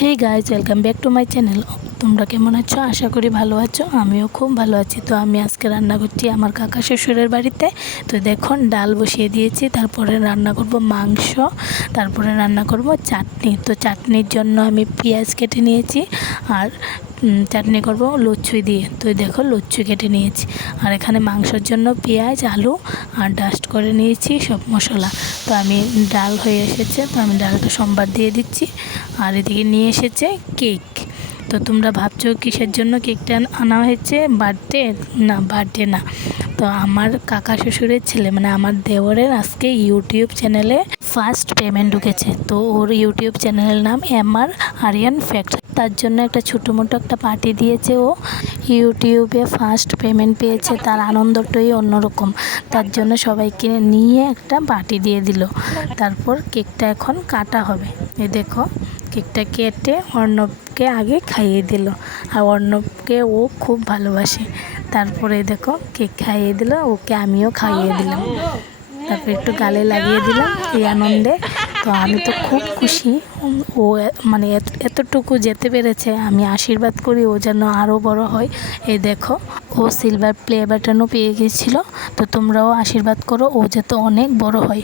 Hey guys, welcome back to my channel. তোমরা কেমন আছো? আশা করি ভালো আছো। আমিও খুব ভালো আছি। তো আমি আজকে রান্না করছি আমার কাকা শ্বশুরের বাড়িতে। তো দেখুন, ডাল বসিয়ে দিয়েছি, তারপরে রান্না করব মাংস, তারপরে রান্না করব চাটনি। তো চাটনির জন্য আমি পেঁয়াজ কেটে নিয়েছি, আর চাটনি করব লুচি দিয়ে। তো দেখো, লুচি কেটে নিয়েছি। আর এখানে মাংসের জন্য পেঁয়াজ, আলু আর ডাস্ট করে নিয়েছি সব মশলা। তো আমি ডাল হয়ে এসেছে, তো আমি ডালটা সোমবার দিয়ে দিচ্ছি। আর এদিকে নিয়ে এসেছে কেক। তো তোমরা ভাবছো কিসের জন্য কেকটা আনা হয়েছে? বার্থডে না, বার্থডে না। তো আমার কাকা শ্বশুরের ছেলে, মানে আমার দেওরের আজকে ইউটিউব চ্যানেলে ফার্স্ট পেমেন্ট ঢুকেছে। তো ওর ইউটিউব চ্যানেলের নাম এমআর আরিয়ান ফ্যাক্ট। তার জন্য একটা ছোটো মোটো একটা পার্টি দিয়েছে। ও ইউটিউবে ফার্স্ট পেমেন্ট পেয়েছে, তার আনন্দটাই অন্যরকম। তার জন্য সবাইকে নিয়ে একটা পার্টি দিয়ে দিল। তারপর কেকটা এখন কাটা হবে। এই দেখো, কেকটা কেটে অর্ণবকে আগে খাইয়ে দিল। আর অর্ণবকে ও খুব ভালোবাসে। তারপরে দেখো, কেক খাইয়ে দিল, ওকে আমিও খাইয়ে দিলাম। তারপর একটু গালে লাগিয়ে দিলাম এই আনন্দে। তো আমি তো খুব খুশি। ও মানে এতটুকু যেতে পেরেছে। আমি আশীর্বাদ করি ও যেন আরও বড় হয়। এই দেখো, ও সিলভার প্লে বাটনও পেয়ে গিয়েছিল। তো তোমরাও আশীর্বাদ করো ও যাতে অনেক বড় হয়।